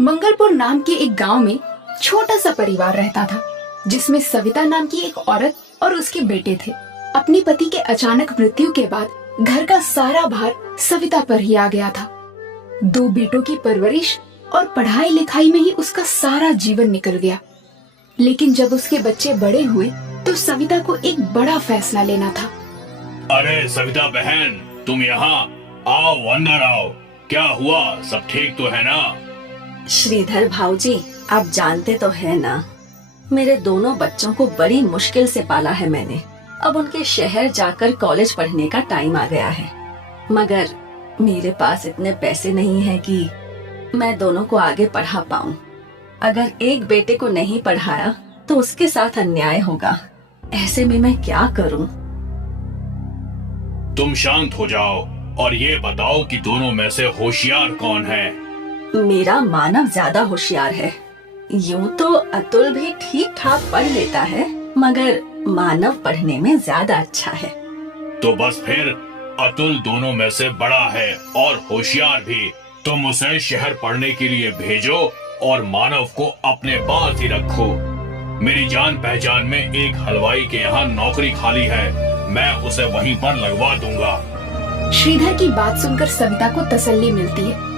मंगलपुर नाम के एक गांव में छोटा सा परिवार रहता था, जिसमें सविता नाम की एक औरत और उसके बेटे थे। अपने पति के अचानक मृत्यु के बाद घर का सारा भार सविता पर ही आ गया था। 2 बेटों की परवरिश और पढ़ाई लिखाई में ही उसका सारा जीवन निकल गया। लेकिन जब उसके बच्चे बड़े हुए तो सविता को एक बड़ा फैसला लेना था। अरे सविता बहन, तुम यहाँ आओ, अंदर आओ। क्या हुआ, सब ठीक तो है ना? श्रीधर भाऊजी, आप जानते तो है ना, मेरे दोनों बच्चों को बड़ी मुश्किल से पाला है मैंने। अब उनके शहर जाकर कॉलेज पढ़ने का टाइम आ गया है, मगर मेरे पास इतने पैसे नहीं हैं कि मैं दोनों को आगे पढ़ा पाऊं। अगर एक बेटे को नहीं पढ़ाया तो उसके साथ अन्याय होगा। ऐसे में मैं क्या करूं? तुम शांत हो जाओ और ये बताओ कि दोनों में से होशियार कौन है? मेरा मानव ज्यादा होशियार है। यूं तो अतुल भी ठीक ठाक पढ़ लेता है, मगर मानव पढ़ने में ज्यादा अच्छा है। तो बस फिर अतुल दोनों में से बड़ा है और होशियार भी। तुम उसे शहर पढ़ने के लिए भेजो और मानव को अपने पास ही रखो। मेरी जान पहचान में एक हलवाई के यहाँ नौकरी खाली है, मैं उसे वहीं पर लगवा दूंगा। श्रीधर की बात सुनकर सविता को तसल्ली मिलती है।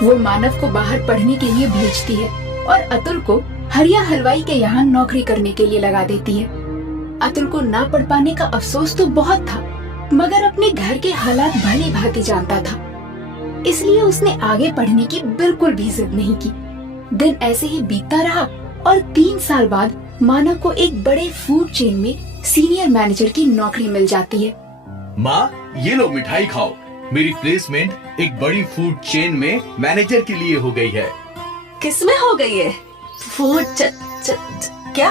वो मानव को बाहर पढ़ने के लिए भेजती है और अतुल को हरिया हलवाई के यहाँ नौकरी करने के लिए लगा देती है। अतुल को ना पढ़ पाने का अफसोस तो बहुत था, मगर अपने घर के हालात भली भांति जानता था, इसलिए उसने आगे पढ़ने की बिल्कुल भी जिद नहीं की। दिन ऐसे ही बीतता रहा और 3 साल बाद मानव को एक बड़े फूड चेन में सीनियर मैनेजर की नौकरी मिल जाती है। माँ, ये लो मिठाई खाओ। मेरी प्लेसमेंट एक बड़ी फूड चेन में मैनेजर के लिए हो गई है। किसमें हो गई है? फूड क्या?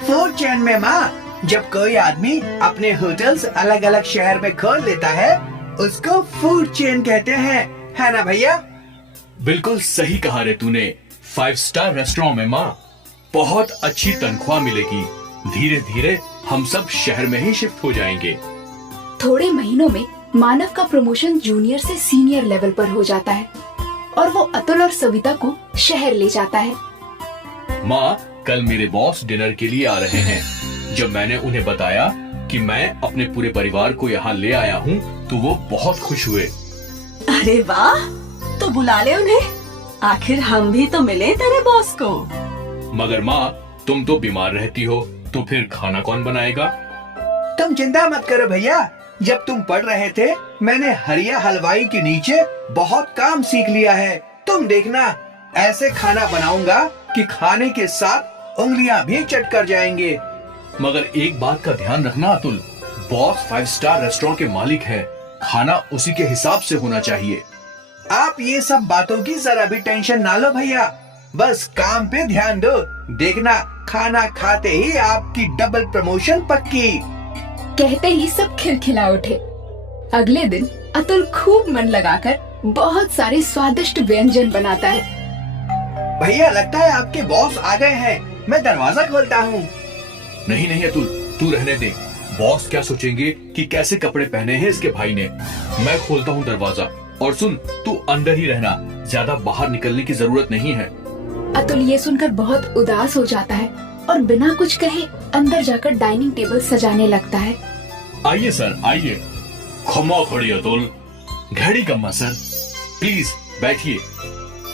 फूड चेन में माँ, जब कोई आदमी अपने होटल्स अलग अलग शहर में खोल लेता है, उसको फूड चेन कहते हैं, है ना भैया? बिल्कुल सही कहा रे तूने। 5 स्टार रेस्टोरेंट में माँ, बहुत अच्छी तनख्वाह मिलेगी। धीरे धीरे हम सब शहर में ही शिफ्ट हो जाएंगे। थोड़े महीनों में मानव का प्रमोशन जूनियर से सीनियर लेवल पर हो जाता है और वो अतुल और सविता को शहर ले जाता है। माँ, कल मेरे बॉस डिनर के लिए आ रहे हैं। जब मैंने उन्हें बताया कि मैं अपने पूरे परिवार को यहाँ ले आया हूँ, तो वो बहुत खुश हुए। अरे वाह, तो बुला ले उन्हें। आखिर हम भी तो मिले तेरे बॉस को। मगर माँ, तुम तो बीमार रहती हो, तो फिर खाना कौन बनाएगा? तुम चिंता मत करो भैया, जब तुम पढ़ रहे थे मैंने हरिया हलवाई के नीचे बहुत काम सीख लिया है। तुम देखना, ऐसे खाना बनाऊंगा कि खाने के साथ उंगलियां भी चट कर जाएंगे। मगर एक बात का ध्यान रखना अतुल, बॉस 5 स्टार रेस्टोरेंट के मालिक है, खाना उसी के हिसाब से होना चाहिए। आप ये सब बातों की जरा भी टेंशन ना लो भैया, बस काम पे ध्यान दो। देखना, खाना खाते ही आपकी डबल प्रमोशन पक्की। कहते ही सब खिलखिला उठे। अगले दिन अतुल खूब मन लगाकर बहुत सारे स्वादिष्ट व्यंजन बनाता है। भैया, लगता है आपके बॉस आ गए हैं, मैं दरवाजा खोलता हूँ। नहीं नहीं अतुल, तू रहने दे। बॉस क्या सोचेंगे कि कैसे कपड़े पहने हैं इसके भाई ने। मैं खोलता हूँ दरवाजा। और सुन, तू अंदर ही रहना, ज्यादा बाहर निकलने की जरूरत नहीं है। अतुल ये सुनकर बहुत उदास हो जाता है और बिना कुछ कहे अंदर जाकर डाइनिंग टेबल सजाने लगता है। आइए सर, आइए। खम्मा खड़ी अतुल। घड़ी कम्मा सर, प्लीज बैठिए।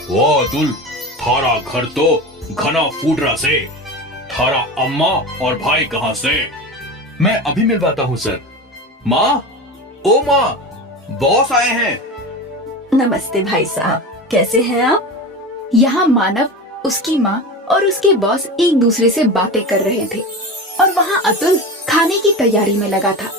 वो अतुल, थारा घर तो घना फूटरा से। थारा अम्मा और भाई कहाँ से? मैं अभी मिलवाता हूँ सर। माँ, ओ माँ, बॉस आए हैं। नमस्ते भाई साहब, कैसे हैं आप? यहाँ मानव, उसकी माँ और उसके बॉस एक दूसरे से बातें कर रहे थे और वहाँ अतुल खाने की तैयारी में लगा था।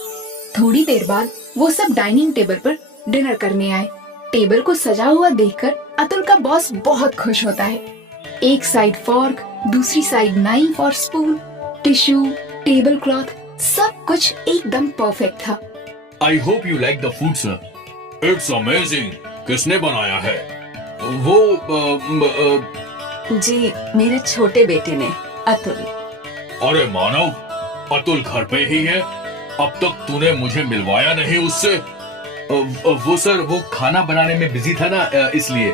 थोड़ी देर बाद वो सब डाइनिंग टेबल पर डिनर करने आए। टेबल को सजा हुआ देखकर अतुल का बॉस बहुत खुश होता है। एक साइड फॉर्क, दूसरी साइड नाइफ और स्पून, टिश्यू, टेबल क्लॉथ, सब कुछ एकदम परफेक्ट था। I hope you like the food sir. It's amazing. किसने बनाया है? वो जी, मेरे छोटे बेटे ने, अतुल। अरे मानव, अतुल घर पे ही है? अब तक तूने मुझे मिलवाया नहीं उससे। वो सर, वो खाना बनाने में बिजी था ना, इसलिए।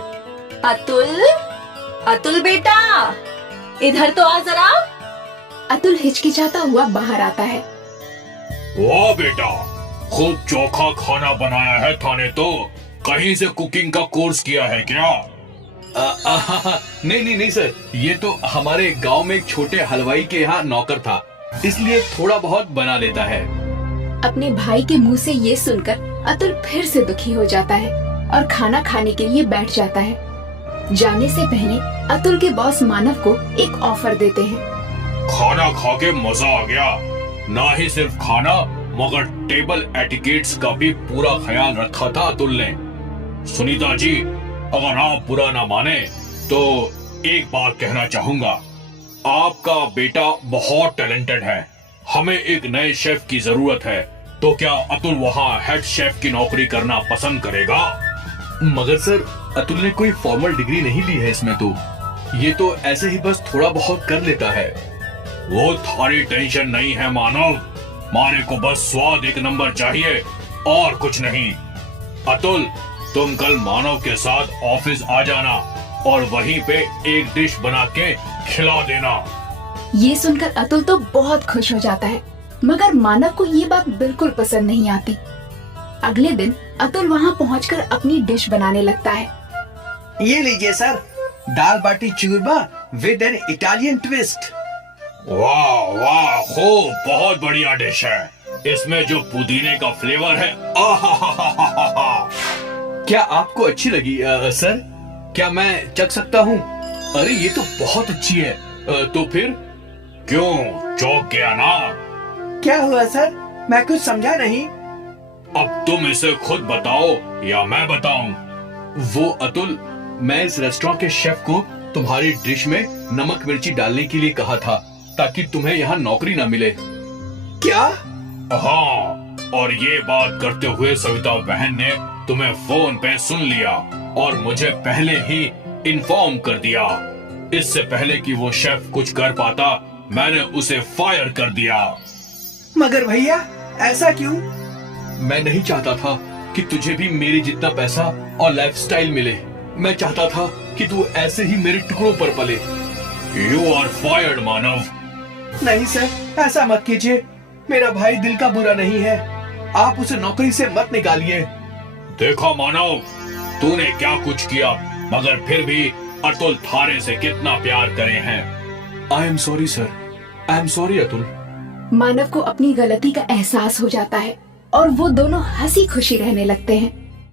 अतुल, अतुल बेटा, इधर तो आ जरा। अतुल हिचकिचाता हुआ बाहर आता है। वाह बेटा, खूब चोखा खाना बनाया है थाने तो। कहीं से कुकिंग का कोर्स किया है क्या? नहीं सर, ये तो हमारे गांव में एक छोटे हलवाई के यहाँ नौकर था, इसलिए थोड़ा बहुत बना लेता है। अपने भाई के मुंह से ये सुनकर अतुल फिर से दुखी हो जाता है और खाना खाने के लिए बैठ जाता है। जाने से पहले अतुल के बॉस मानव को एक ऑफर देते हैं। खाना खा के मजा आ गया। ना ही सिर्फ खाना मगर टेबल एटिकेट्स का भी पूरा ख्याल रखा था अतुल ने। सुनीता जी, अगर आप बुरा ना माने तो एक बात कहना चाहूंगा। आपका बेटा बहुत टैलेंटेड है। हमें एक नए शेफ की जरूरत है, तो क्या अतुल वहाँ हेड शेफ की नौकरी करना पसंद करेगा? मगर सर, अतुल ने कोई फॉर्मल डिग्री नहीं ली है इसमें तो। ये तो ऐसे ही बस थोड़ा बहुत कर लेता है। वो थारी टेंशन नहीं है मानव। मारे को बस स्वाद एक नंबर चाहिए और कुछ नहीं। अतुल, तुम कल मानव के साथ ऑफिस आ जाना और वहीं पे एक डिश बना के खिला देना। ये सुनकर अतुल तो बहुत खुश हो जाता है, मगर मानव को ये बात बिल्कुल पसंद नहीं आती। अगले दिन अतुल वहाँ पहुँचकर अपनी डिश बनाने लगता है। ये लीजिए sir, dal baati churma with an Italian twist. वाह वाह, खूब, बहुत बढ़िया डिश है। इसमें जो पुदीने का फ्लेवर है, आहा। क्या आपको अच्छी लगी सर? क्या मैं चख सकता हूँ? अरे ये तो बहुत अच्छी है। तो फिर? क्यों, चौंक गया ना? क्या हुआ सर? मैं कुछ समझा नहीं। अब तुम इसे खुद बताओ या मैं बताऊं? वो अतुल, मैं इस रेस्टोरेंट के शेफ को तुम्हारी डिश में नमक मिर्ची डालने के लिए कहा था, ताकि तुम्हें यहाँ नौकरी ना मिले। क्या? हाँ, और ये बात करते हुए सविता बहन ने तुम्हें फोन पे सुन लिया और मुझे पहले ही इन्फॉर्म कर दिया। इससे पहले कि वो शेफ कुछ कर पाता, मैंने उसे फायर कर दिया। मगर भैया, ऐसा क्यों? मैं नहीं चाहता था कि तुझे भी मेरे जितना पैसा और लाइफस्टाइल मिले। मैं चाहता था कि तू ऐसे ही मेरे टुकड़ों पर पले। यू आर फायर्ड मानव। नहीं सर, ऐसा मत कीजिए। मेरा भाई दिल का बुरा नहीं है। आप उसे नौकरी से मत निकालिए। देखा मानव, तूने क्या कुछ किया, मगर फिर भी अतुल थारे से कितना प्यार करे हैं। I am sorry sir, I am sorry Atul. Manav को अपनी गलती का एहसास हो जाता है और वो दोनों हंसी खुशी रहने लगते हैं।